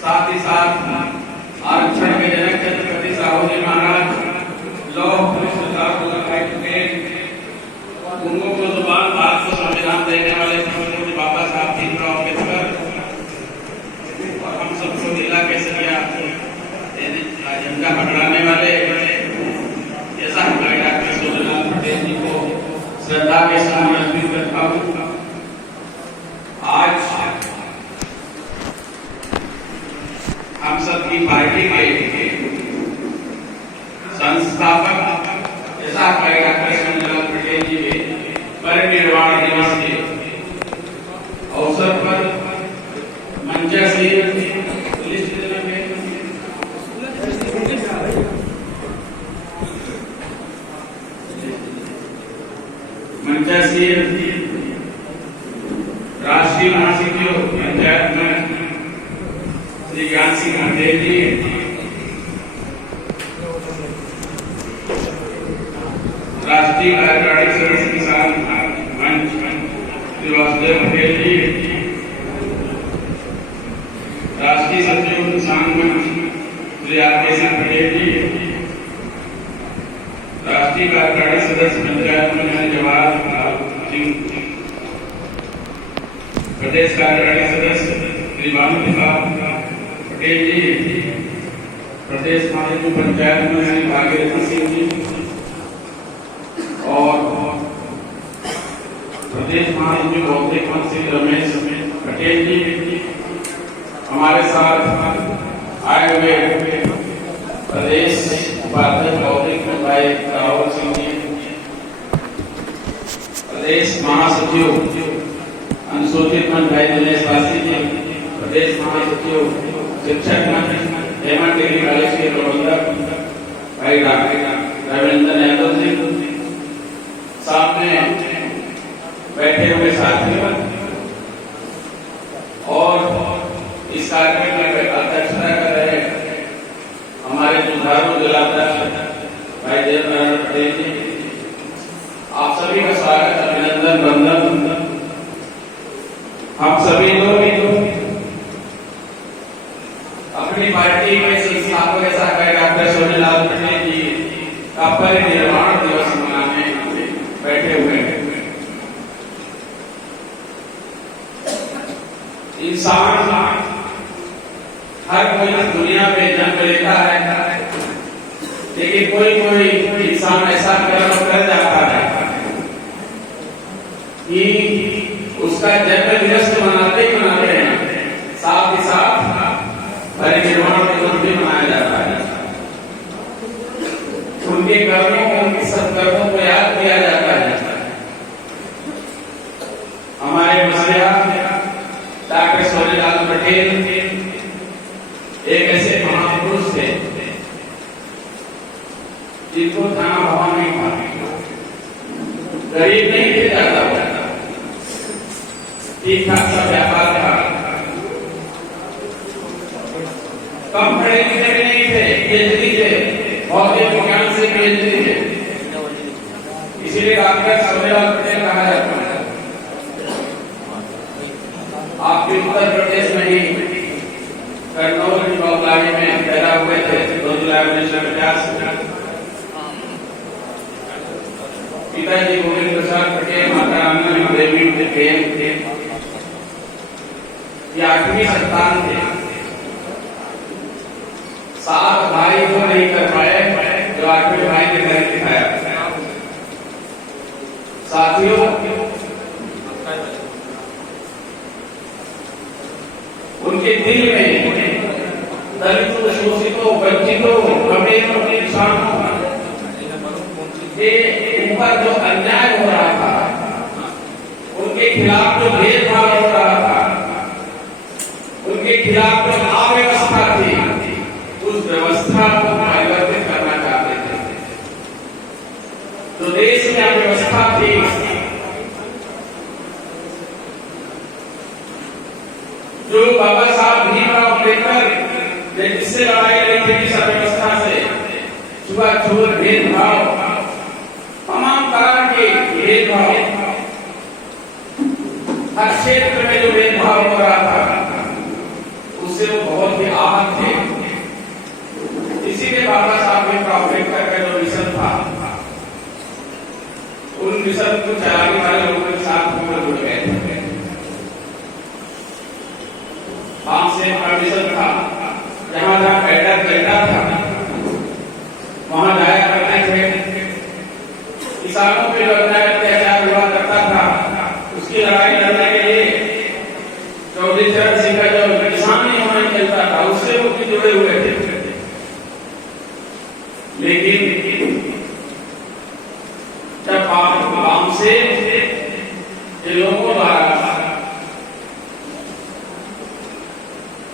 साथ ही साथ आरक्षण के जनक छत्रपति साहू जी महाराज लौह पुरुष खाए चुके, उनको को जुबान बात को संविधान देने वाले पूज्य बाबा साहब भीमराव अम्बेडकर और हम सबको जिला केसरिया झंडा फहराने वाले जैसा हमारे डॉक्टर सूर्यलाल पटेल जी को श्रद्धा के साथ अर्पित करता हूँ। आज हम सबकी पार्टी के संस्थापक जैसा हमारे डॉक्टर सूर्यलाल पटेल जी के परिनिर्वाण दिवस के अवसर पर मंचासीन राष्ट्रीय महासचिव पंचायत में श्री ज्ञान सिंह पटेल जी, राष्ट्रीय कार्यकारिणी सदस्य किसान मंच श्री वासुदेव पटेल जी, राष्ट्रीय सचिव किसान मंच श्री आर.के. सिंह पटेल जी, राष्ट्रीय कार्यकारिणी सदस्य पंचायत मंच जवाहर सिंह, प्रदेश कार्यकारिणी सदस्य श्री भानु प्रताप पटेल जी, प्रदेश महासचिव पंचायत में श्री भागीरथी सिंह जी और प्रदेश महासचिव बौद्धिक मंच श्री रमेश पटेल जी, हमारे साथ आए हुए प्रदेश उपाध्यक्ष बौद्धिक मंच भाई राहुल सिंह जी, प्रदेश महासचिव अनुसूचित मंच भाई दिनेश वासी जी, प्रदेश महासचिव शिक्षक मंच हेमंत डिग्री कॉलेज के प्रबंधक भाई डॉक्टर रविंद्र यादव जी, सामने बैठे हुए साथियों और इस कार्यक्रम में अध्यक्षता कर रहे हमारे जुझारू जिलाध्यक्ष भाई देवनारायण पटेल जी, आप सभी का स्वागत अभिनंदन वंदन। हम सभी लोग अपनी पार्टी के संस्थापक ऐसा डॉक्टर सूर्यलाल पटेल जी का परिनिर्वाण दिवस मनाने बैठे हुए हैं। इंसान हर कोई दुनिया में जन्म लेता है, लेकिन कोई इंसान ऐसा कर्म कर जाता है कि उसका जन्म दिवस मनाते ही मनाते हैं, साथ ही साथ परिनिर्वाण दिवस भी मनाया जाता है। उनके कर्मों को, उनके सत्कर्मों को याद किया जाता है। हमारे मसीहा डॉक्टर सूर्यलाल पटेल एक ऐसे महापुरुष थे जिनको खाना भवन नहीं था, गरीब नहीं थे, ज्यादा ठीक ठाक सा व्यापार था, कम पढ़े लिखे नहीं थे, पीएचडी थे, भौतिक विज्ञान से पीएचडी थे, इसीलिए डॉक्टर सूर्यलाल पटेल कहा जाता है। आपके उत्तर प्रदेश में ही कन्नौज की बौलाही में पैदा हुए थे 2 जुलाई 1950। पिताजी गोविंद प्रसाद पटेल, माता रामनारायण देवी उनके प्रेम थे। ये 8वीं संतान थे। 7 भाई को नहीं कर पाए, जो 8वें भाई ने कर दिखाया। साथियों, उनके दिल में दलितों, शोषितों, वंचितों, कमजोरों, किसानों के ऊपर जो अन्याय हो रहा था, उनके खिलाफ जो भेदभाव हो रहा था, उनके खिलाफ जो अव्यवस्था थी, उस व्यवस्था को परिवर्तित करना चाहते थे। तो देश में अव्यवस्था थी, जो बाबा साहब भीमराव अम्बेडकर ने जिससे लड़ाई लड़ी थी, इस अव्यवस्था से, छुआछूत, भेदभाव, तमाम तरह के भेदभाव, हर क्षेत्र में जो भेदभाव हो रहा था, उससे वो बहुत ही बाहर थे। इसीलिए बाबा साहब ने अम्बेडकर का जो मिशन था, उन मिशन को चलाने वाले लोगों के साथ हम जुड़ गए थे। से का मिशन था, जहां जहां कैडर बैठा था वहां जाया करते थे। किसानों पे जो अत्याचार हुआ करता था, उसकी लड़ाई लड़ने के लिए चौधरी चरण सिंह का जो किसान नहीं होना चलता था, उससे वो भी जुड़े हुए थे। लेकिन जब आम से ये लोगों द्वारा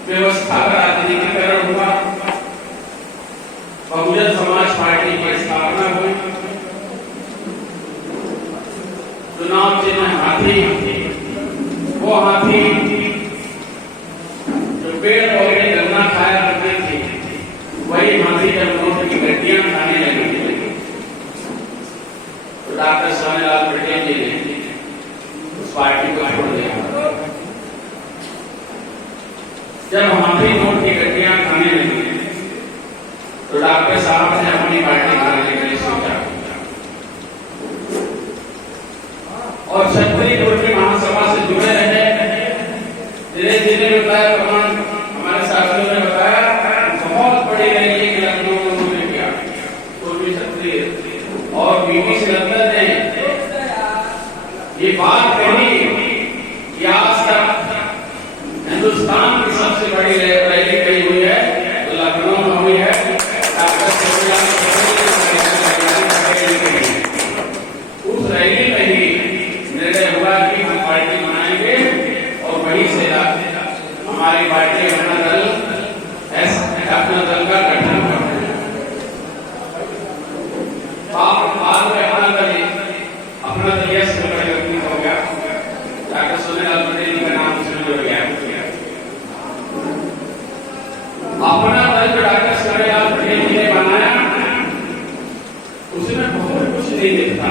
व्यवस्था का राजनीतिकरण हुआ, बहुजन समाज पार्टी की स्थापना हुई, चुनाव चिन्ह हाथी, वो हाथी जो पेड़ पौधे गन्ना खाया करते थे, वही हाथी जब नोट की गड्डियां खाने लगी तो डॉक्टर सोनेलाल पटेल जी ने उस पार्टी को छोड़ दिया। जब हाथी नोट की गड्डियां खाने लगी तो डॉक्टर साहब ने अपनी पार्टी बनाने के लिए सोचा और क्षत्रिय गोष्ठी महासभा से जुड़े रहे। धीरे धीरे बताया प्रमाण हमारे शास्त्रों ने बताया, बहुत बड़ी रैली की लखनऊ में उन्होंने किया पूर्वी क्षत्रिय और बीबी सिकंदर ने ये बात कही कि आज तक हिंदुस्तान की सबसे बड़ी रैली कही हुई है तो लखनऊ में हुई है। उस रैली में ही निर्णय हुआ कि हम पार्टी बनाएंगे और वहीं से हमारी पार्टी अपना दल का गठन करते हैं। बाद में अपना दल यह परिवर्तित हो गया, डॉक्टर सोनेलाल पटेल का नाम उसमें जुड़ गया। अपना दल जो डॉक्टर सोनेलाल पटेल जी ने बनाया, उसमें बहुत कुछ नहीं दिखता।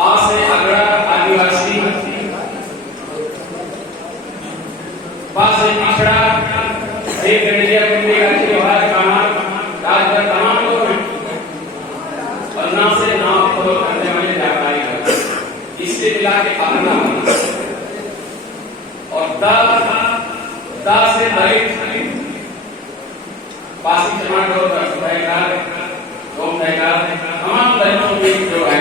आज से अगड़ा आदिवासी, बा से पिछड़ा, एक गंडिया कुंडी का त्योहार कहाँ राजभर तमाम लोग हैं और ना से नाम फॉलो करने वाले व्यापारी हैं। इससे मिला के अपना और दा से दलित, पासी समाज और तमाम दलितों की जो है,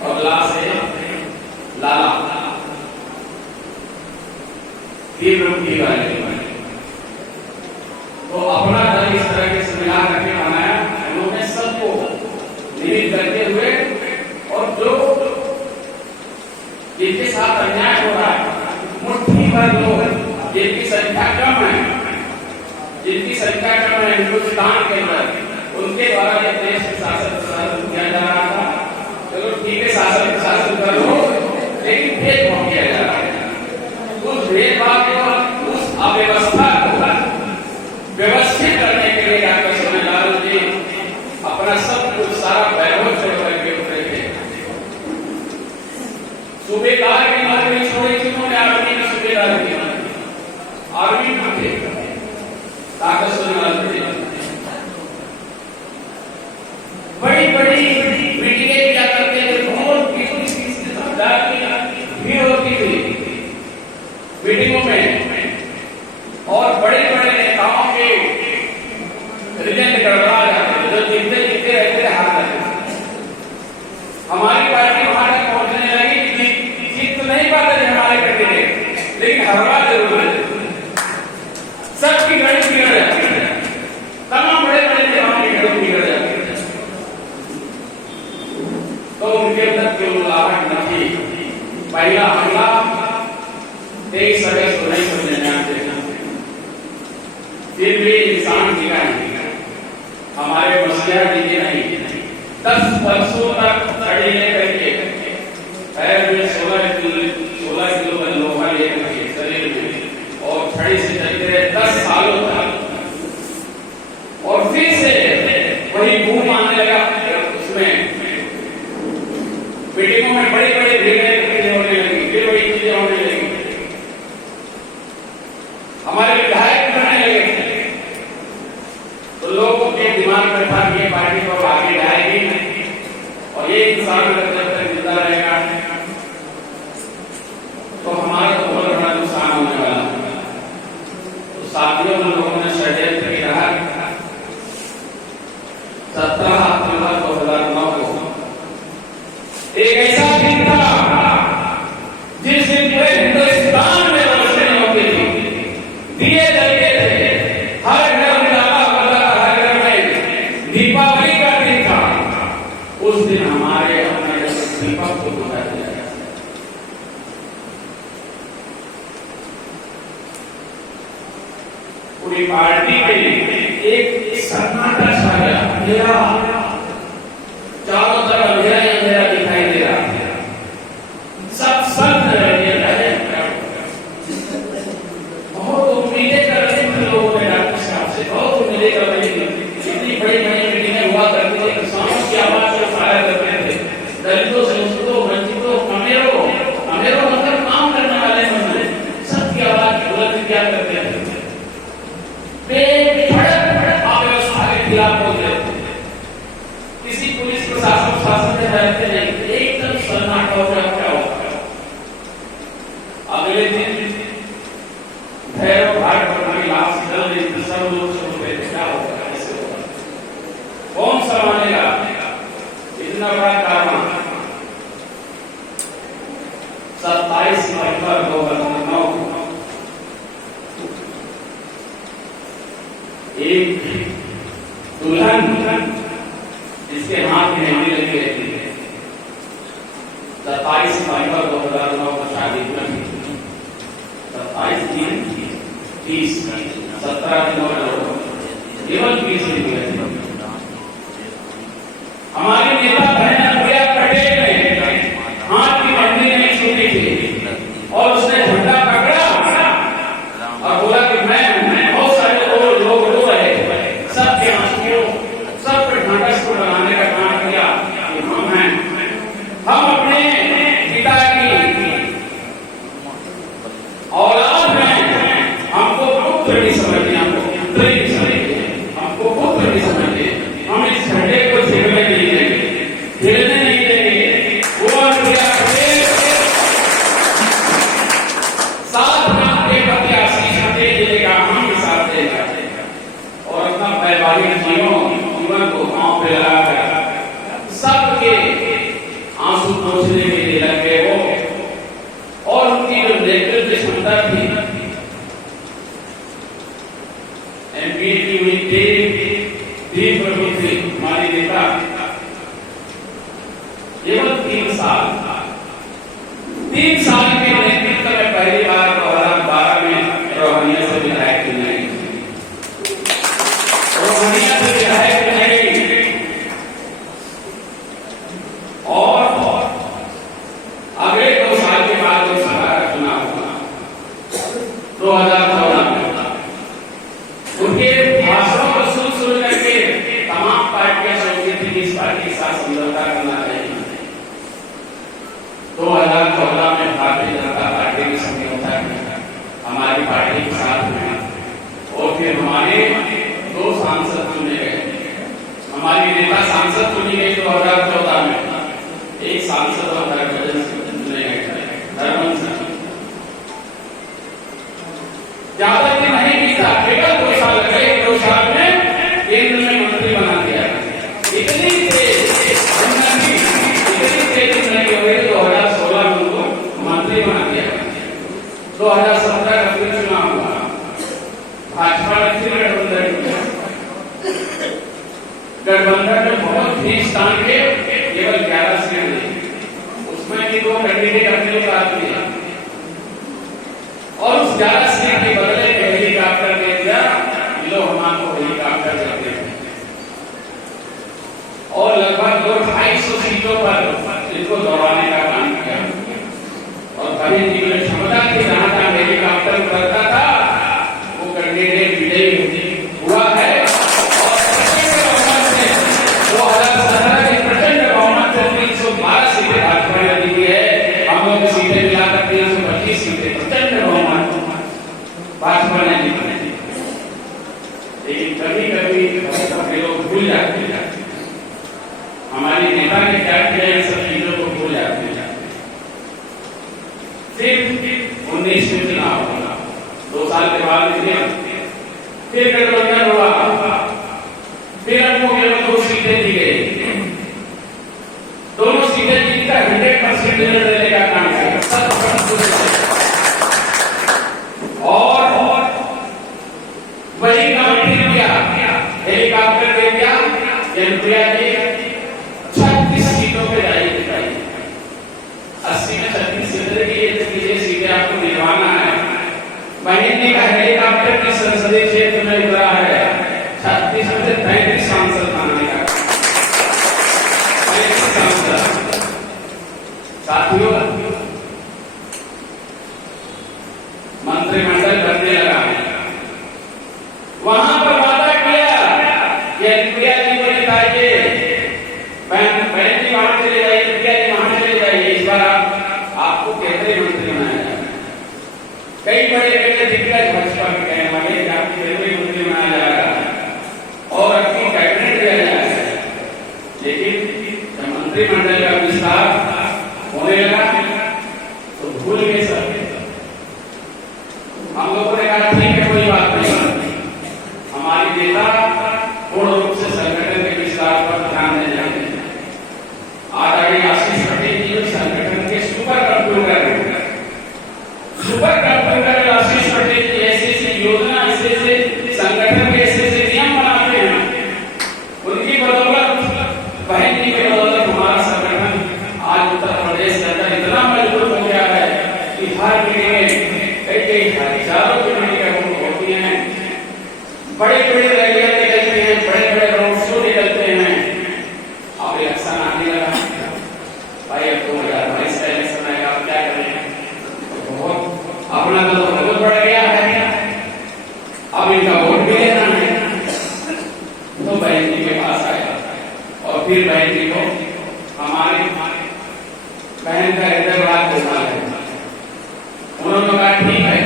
और ला से लाला तीन रूप की वाले। तो अपना दल इस तरह के मिला करके बनाया, उन्होंने सबको निमित्त करते हुए और जो जिनके साथ अन्याय हो रहा है, मुट्ठी भर लोग जिनकी संख्या कम है, हिंदुस्तान के अंदर, उनके द्वारा यह देश के शासन किया जा रहा था। चलो ठीक है, शासन कर लो, लेकिन भेदभाव किया जा रहा है। उस भेदभाव को, उस अव्यवस्था को व्यवस्थित करने के लिए डॉक्टर सोनेलाल जी अपना सब कुछ सारा वैभव छोड़ करके उतरे थे। सूबेदार की नौकरी छोड़ी थी उन्होंने, आर्मी में सूबेदार की आर्मी में थे डॉक्टर सोनेलाल पटेल। बड़ी बड़ी मीटिंगें किया करते थे, बहुत भीड़ होती थी मीटिंगों में, और बड़े बड़े नेताओं के रिजल्ट गड़बड़ा जाते थे, जो जीतते रहते थे हार जाते। हमारी पार्टी वहां तक पहुंचने लगी कि जीत तो नहीं पाते थे हमारे कैंडिडेट, लेकिन हरवा जरूर है। सबकी गणित बिगड़ जाती है, तमाम बड़े बड़े नेताओं की गणित बिगड़ जाती है। तो उनके अंदर क्यों लाहट न थी। पहला हमला 23 अगस्त 1999 फिर भी इंसान गिरा नहीं, हमारे मसीहा टिके नहीं। 10 वर्षों तक छड़ी लेकर के पैर में 16 किलो का लोहा लेकर के शरीर में, और छड़ी से चलते रहे 10 सालों तक, और फिर से वही बूम आने लगा। उसमें मीटिंगों में बड़ी बड़ी भीड़ें होने लगी, फिर वही चीजें होने लगी। उन लोगों ने षड्यंत्र किया। 17 अक्टूबर 2009 को एक ऐसा दिन था जिस दिन पूरे हिंदुस्तान में रोशनी होती थी, दिए जलते थे, हर घर उजाला होता था, हर घर में दीपावली का दिन था। उस दिन हमारे अपने दीपक को बुझा दिया गया। पूरी पार्टी में एक सन्नाटा छा गया, अंधेरा, चारों तरफ अंधेरा ही अंधेरा दिखाई दे रहा है, सब रह गया। बहुत उम्मीदें कर रहे थे लोगों ने डॉक्टर साहब से, बहुत उम्मीदें कर रही थी। इतनी बड़ी बड़ी मीटिंगें हुआ करती थी, किसानों की आवाज को उठाया करते थे, दलितों, संस्कृतों, वंचितों, अमीरों मतलब काम करने वाले मजदूर, सबकी आवाज बुलंद किया करते थे। अव्यवस्था के खिलाफ बोलते थे, किसी पुलिस प्रशासन शासन में रहते नहीं, एकदम सन्नाटा हो गया। क्या होगा? अगले दिन भैरव घाट पर हमारी लाश जल रही थी, सब लोग सोच रहे थे क्या होगा, कैसे होगा, कौन संभालेगा इतना बड़ा कारवां। 27 नवंबर 2009 एक दुल्हन जिसके हाथ में मेहंदी लगी रहती है, 27 नवंबर 2009 को शादी हुई। 27 दिन 30 17 दिन और केवल 20 दिन हुए। हमारी नेता बहन प्रिया पटेल ने हाथ की मेहंदी नहीं छूटी थी और उसने झंडा पकड़ा और बोला कि मैं बहुत सारे लोग रो रहे, सबके आंसू, सब पे ढांढस को बनाने का काम किया कि हम अपने पिता की औलाद में हमको पुत्र नहीं समझते, हमको पुत्र नहीं समझते, हमको पुत्र नहीं समझते, हम इस झंडे को झेलने नहीं देंगे, झेलने नहीं देंगे। वो प्रिया पटेल 7 लाख के प्रत्याशी झंडे देगा, हम भी साथ देगा और अपना वैवाहिक जीवन को पांव पे लगाकर सबके आंसू पोंछने के लिए लगे वो। और उनकी जो नेतृत्व क्षमता थी, एमपी की हुई दीप प्रभु थी हमारी नेता, केवल 3 साल के नेतृत्व में पहली बार 2012 में रोहनिया से विधायक चुने गए। रोहनिया से विधायक चुने गए और अगले 2 साल के बाद लोकसभा का चुनाव हुआ 2014 में। उनके भाषणों को सुन करके तमाम पार्टियां सोचती थी कि इस पार्टी के साथ समझौता करना चाहिए। 2014 में भारतीय जनता पार्टी की समझौता किया हमारी पार्टी के साथ में और फिर हमारे 2 सांसद चुने गए। हमारी नेता सांसद चुनी गई 2014 में, एक सांसद और हरभजन चुने गए, हरवंश। ज्यादा दिन नहीं बीता, केवल 2 साल लगे, 2 साल में केंद्र में मंत्री बना दिया। इतनी तेज नहीं हो गई, 2016 में उनको मंत्री बना दिया। 2017 का फिर चुनाव हुआ, भाजपा ने फिर गठबंधन में बहुत खींच तान के केवल 11 सीट दी, उसमें भी 2 कैंडिडेट अपने साथ दिए और उस 11 सीट के बदले हेलीकॉप्टर दे दिया। लो हम आपको हेलीकॉप्टर देते हैं और लगभग 250 सीटों पर इनको दौड़ाने का काम किया और कभी जी में क्षमता थी, जहां तक हेलीकॉप्टर उतरता था वो कैंडिडेट विजयी हुआ है। भाजपा ने जीती, लेकिन कभी लोग भूल जाते हैं हमारी नेता ने क्या किया, इन सब चीजों को भूल जाते हैं। फिर 19 में चुनाव होगा, 2 साल के बाद फिर गठबंधन हुआ, फिर हमको केवल 2 सीटें दी गई। दोनों सीटें जीतकर 100% रिजल्ट देने का काम किया और वही काम फिर किया। हेलीकॉप्टर दे दिया प्रिया जी 36 सीटों पे जाएगी। 80 में 36 सीटें सीटें आपको निभाना है। महीने का हेलीकॉप्टर की संसदीय क्षेत्र में उतरा है। 36 में से 35 सांसद बनाने का। 35 सांसद साथियों, मंत्रिमंडल बनने लगा। वहां पर वादा किया कि प्रिया जी को जिताइए, बहन जी वहां चले जाइए, प्रिया जी वहां चले जाइए। इस बार आपको केंद्रीय मंत्री बनाया जाए। कई बड़े बड़े दिग्गज भाजपा के कहने वाले आपको केंद्रीय मंत्री बनाया जाएगा और अपनी कैबिनेट दिया जाएगा। लेकिन जब मंत्रिमंडल का विस्तार होने लगा तो भूल गए सब। हम लोगों ने कहा ठीक है, कोई बात नहीं, हमारी नेता पूर्ण रूप से संगठन के विस्तार पर ध्यान दे जाएंगे। आज आगे आशीष पटेल जी संगठन के सुपर कंप्यूटर आशीष पटेल जी ऐसी योजना, ऐसे संगठन के ऐसे नियम बनाते हैं। उनकी बदौलत, बहन जी की बदौलत हमारा संगठन आज उत्तर प्रदेश के अंदर इतना मजबूत हो गया है कि हर मीटिंग कई हजारों की मीटिंग होती हैं, बड़े बड़े रैलियां निकलती हैं, बड़े बड़े रोड शो निकलते हैं। अब इलेक्शन आने लगा भाई, अब 2022 का इलेक्शन आएगा, आप क्या करें? अपना तो बहुत बढ़ गया है, अब इनका वोट भी लेना है। तो बहन जी के पास आया और फिर बहन जी को हमारे बहन का हृदय बड़ा खोखला है। उन्होंने कहा ठीक है,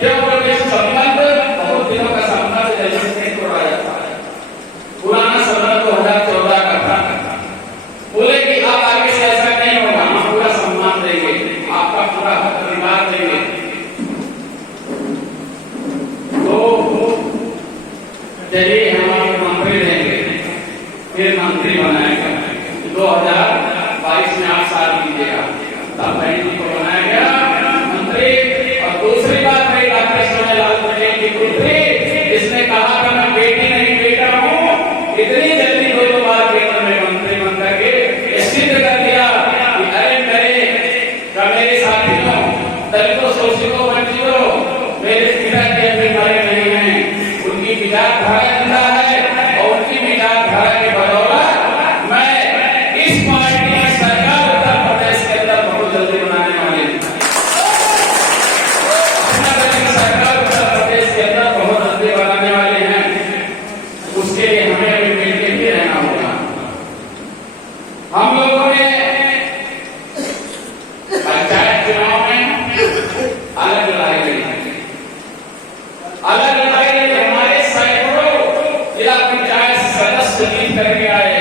क्योंकि संबंध बहुत दिनों का संबंध जैसे नहीं तोड़ा जाता है। पुराना संबंध 2014 का था। बोले कि अब आगे से ऐसा नहीं होगा, हम पूरा सम्मान देंगे, आपका पूरा परिवार देंगे। तो चलिए हम आपको मंत्री देंगे, फिर मंत्री बनाएगा। 2022 में 8 साल कीजिएगा, तब बहन जी को बनाया गया मंत्री। और दूसरी बात है डॉक्टर सोनिया पटेल की पुत्री, जिसने कहा था मैं बेटी नहीं बेटा हूँ, इतनी जल्दी 2 बार केंद्र में मंत्री बनकर के सिद्ध कर दिया कि अरे मेरे साथियों, दलितों, शोषितों, वंचितों, मेरे पिताजी अभी मरे नहीं हैं, उनकी विचारधारा जिंदा है और उनकी विचारधारा के बदौलत मैं इस पार्टी की सरकार उत्तर प्रदेश के अंदर बहुत जल्दी बनाने वाली हूँ। सरकार उत्तर प्रदेश के अंदर बहुत जल्दी बनाने वाले हैं। उसके लिए हमें अभी मिलकर भी रहना होगा। हम लोगों ने पंचायत चुनाव में अलग लड़ाई लड़ी, अलग लड़ाई लड़ी। हमारे सैकड़ों जिला पंचायत सदस्य जीत करके आए।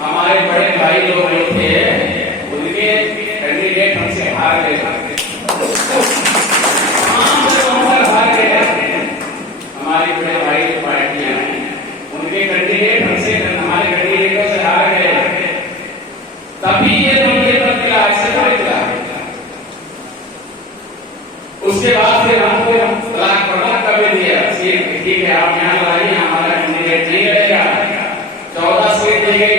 हमारे बड़े भाई लोग जो थे, उनके कैंडिडेट हमसे हार गए, हार गए। हमारी बड़े भाई जो पार्टियां हैं, उनके कैंडिडेट हमसे, हमारे कैंडिडेटों से हार गए। तभी ये मिला, ऐसे मिला। उसके बाद फिर हमको तलाक प्रमोट कर दिया, ठीक है आप यहाँ लाइए, हमारा कैंडिडेट नहीं रहेगा। 14 सीट दी गई,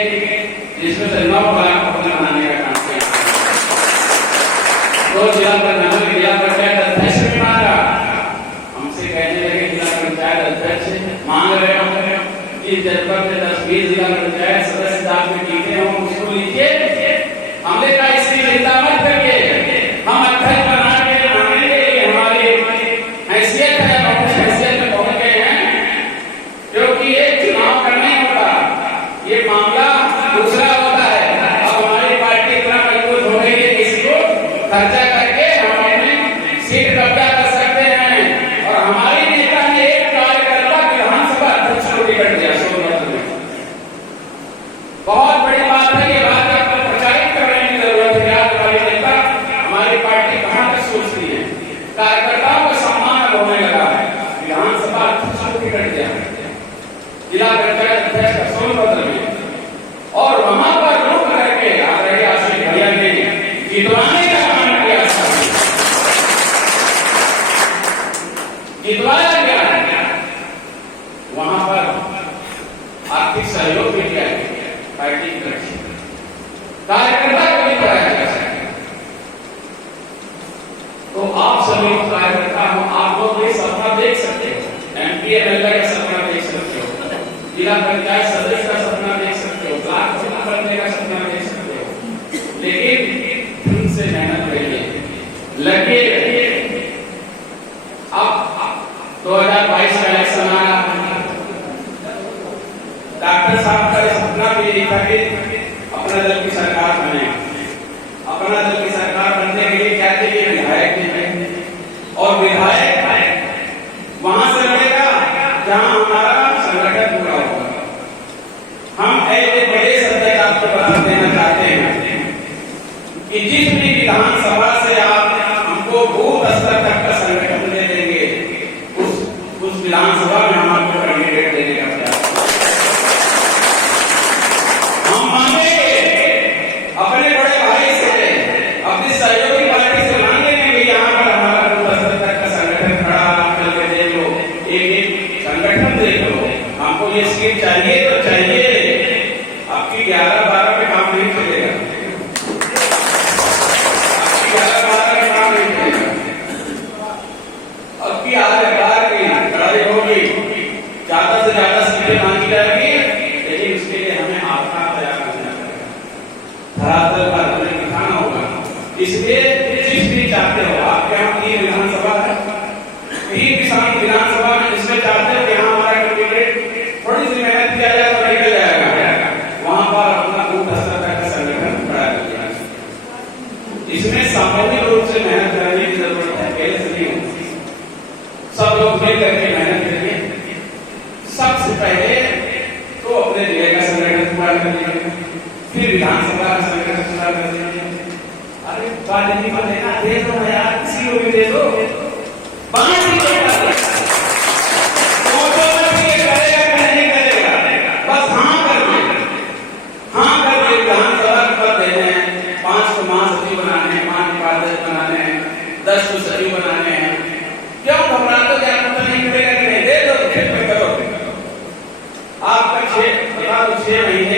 जिसमें से 9 तलाक अपना बनाने का काम किया। 2 जिला पंचायत अध्यक्ष भी मांगा। हमसे कहने लगे जिला पंचायत अध्यक्ष मांग रहे हो कि जनपद में 10-20 जिला पंचायत सदस्य आपके टीके हो, उसको लीजिए। हमने कहा इसकी चिंता मत करिए, हम अध्यक्ष बना के मांगेंगे। हमारी हैसियत है, बहुत हैसियत में पहुंच गए हैं, क्योंकि ये चुनाव का नहीं होता, ये मामला दूसरा होता है। अब हमारी पार्टी इतना मजबूत हो गई है, किसी को खर्चा करके हम अपनी सीट कब्जा कर सकते हैं। और हमारी नेता ने एक कार्यकर्ता विधानसभा अध्यक्ष को टिकट दिया सोनभद्र में। बहुत बड़ी बात है, ये बात आपको प्रचारित करने की जरूरत है। आज हमारी नेता, हमारी पार्टी कहां तक सोचती है, कार्यकर्ताओं का सम्मान होने लगा है। विधानसभा बाद टिकट दिया, जिला पंचायत अध्यक्ष का सोनभद्र में, और वहां पर रुक करके आदरणीय आशीष भैया ने जितवाने का काम किया था। जितवाया गया, वहां पर आर्थिक सहयोग भी किया गया पार्टी की तरफ से, कार्यकर्ता को भी कराया गया। तो आप सभी कार्यकर्ता हो, आप लोग ये सपना देख सकते हो, एमपी एमएलए का सपना देख सकते हो, जिला पंचायत सदस्य का सपना देख सकते हो, ब्लॉक सभा बनने का सपना देख सकते हो, लेकिन ढंग से मेहनत करिए, लगे रहिए। अब 2022 का इलेक्शन आया, डॉक्टर साहब का सपना भी यही था कि अपना दल की सरकार बने। अपना दल की सरकार बनने के लिए क्या चाहिए? विधायक चाहिए, और विधायक वहां से लड़ेगा जहां हमारा संगठन पूरा होगा। हम ऐसे बड़े सत्य आपको बता देना चाहते हैं कि जिस भी विधानसभा से आप हमको बूथ स्तर तक का संगठन दे देंगे, उस विधानसभा में हम आपको कैंडिडेट देने का प्रयास हम मांगेंगे। अपने बड़े भाई से, अपनी सहयोगी पार्टी से मांगेंगे कि यहाँ पर हमारा बूथ स्तर तक का संगठन खड़ा, आप करके देख लो, एक संगठन देख लो, हमको ये स्कीम चाहिए तो चाहिए। आपकी 11-12 में काम नहीं चलेगा, आपकी 11-12 में काम नहीं चलेगा। अब की आधार की लड़ाई होगी, ज्यादा से ज्यादा सीटें मांगी जाएगी, लेकिन उसके लिए हमें आपका तैयार करना पड़ेगा, धरातल पर हमें दिखाना होगा। इसलिए जिस भी चाहते हो, आपके यहाँ 3 विधानसभा है, 3 किसान विधानसभा में जिसमें चाहते हो कि यहाँ हमारा कैंडिडेट थोड़ी सी मेहनत किया जाए तो निकल जाएगा, वहां पर अपना बूथ स्तर तक का संगठन खड़ा कर दिया। इसमें सामूहिक रूप से मेहनत करने की जरूरत है, पहले से नहीं होती। सब लोग मिल करके मेहनत करिए। सबसे पहले तो अपने जिले का संगठन पूरा कर लीजिए, फिर विधानसभा का संगठन पूरा कर लीजिए। अरे पार्टी को देना दे दो यार, किसी को भी दे दो, 5 सीटें कर दो। महासचिव बनाने हैं, 5 उपाध्यक्ष बनाने हैं, 10 सचिव बनाने हैं, क्यों घबराते हो? क्या पता नहीं करेगा कि नहीं? दे दो, खेत में करो। आपका 6 महीने